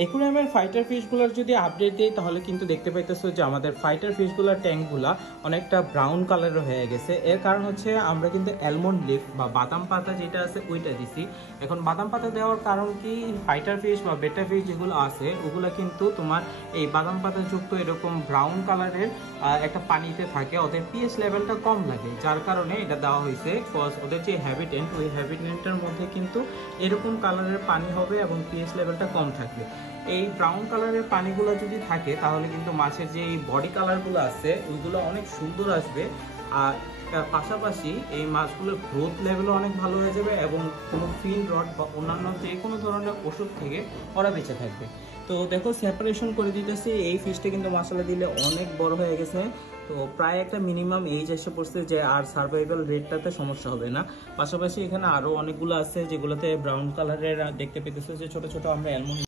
একুরিয়ামের fighter ফিশগুলোর যদি update দিই তাহলে কিন্তু দেখতে পাইতেছো যে আমাদের ফাইটার ফিশগুলোর ট্যাঙ্কগুলা অনেকটা ব্রাউন কালারের হয়ে গেছে। এর কারণ হচ্ছে আমরা কিন্তু অ্যালমন্ড লিফ বা বাদাম পাতা যেটা আছে ওইটা দিছি। এখন বাদাম পাতা দেওয়ার কারণ কি, ফাইটার ফিশ বা বেটা ফিশ যেগুলো আছে ওগুলো কিন্তু তোমার এই বাদাম পাতা যুক্ত এরকম ব্রাউন কালারের একটা পানিতে থাকে, ওদের পিএইচ লেভেলটা কম লাগে, যার কারণে এটা দেওয়া হয়েছে। কজ ওদের যে হ্যাবিটেন্ট, ওই হ্যাবিটেন্টের মধ্যে কিন্তু এরকম কালারের পানি হবে এবং পিএইচ লেভেলটা কম থাকবে। এই ব্রাউন কালারের পানিগুলো যদি থাকে তাহলে কিন্তু মাছের যে এই বডি কালারগুলো আছে ওইগুলো অনেক সুন্দর আসবে। আর পাশাপাশি এই মাছগুলোর গ্রোথ লেভেলও অনেক ভালো হয়ে যাবে এবং কোনো ফিন রড বা অন্যান্য যে কোনো ধরনের ওষুধ থেকে ওরা বেঁচে থাকবে। তো দেখো সেপারেশন করে দিতেছি। এই ফিশটা কিন্তু মশলা দিলে অনেক বড় হয়ে গেছে, তো প্রায় একটা মিনিমাম এইজ এসে পড়ছে যে আর সার্ভাইভাল রেটটাতে সমস্যা হবে না। পাশাপাশি এখানে আরও অনেকগুলো আছে যেগুলোতে ব্রাউন কালারের দেখতে পেতেছে যে ছোট ছোট আমরা অ্যালমন্ড